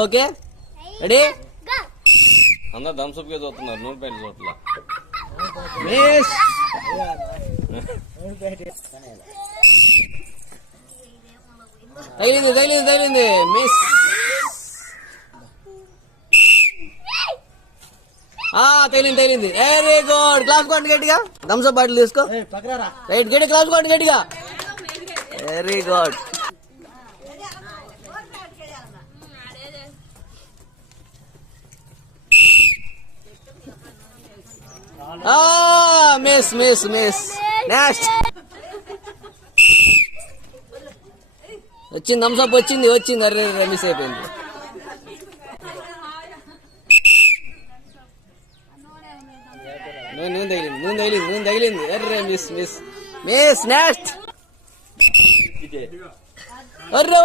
okay ready అందరు Thums Up కే చూస్తున్నారు నూనె ప్యాకెట్ చూడట్లా మిస్ తగిలింది మిస్ తగిలింది వెరీ గుడ్ క్లాస్ కొట్టండి గట్టిగా థమ్స్అప్ బాటిల్ తీసుకో రైట్ గట్టి క్లాస్ కొట్టండి గట్టిగా వెరీ గుడ్ మిస్ నెక్స్ట్ వచ్చింది థమ్స్అప్ వచ్చింది అరే మిస్ అయిపోయింది నూనె తగిలింది అర్రే మిస్ నెక్స్ట్ అర్రే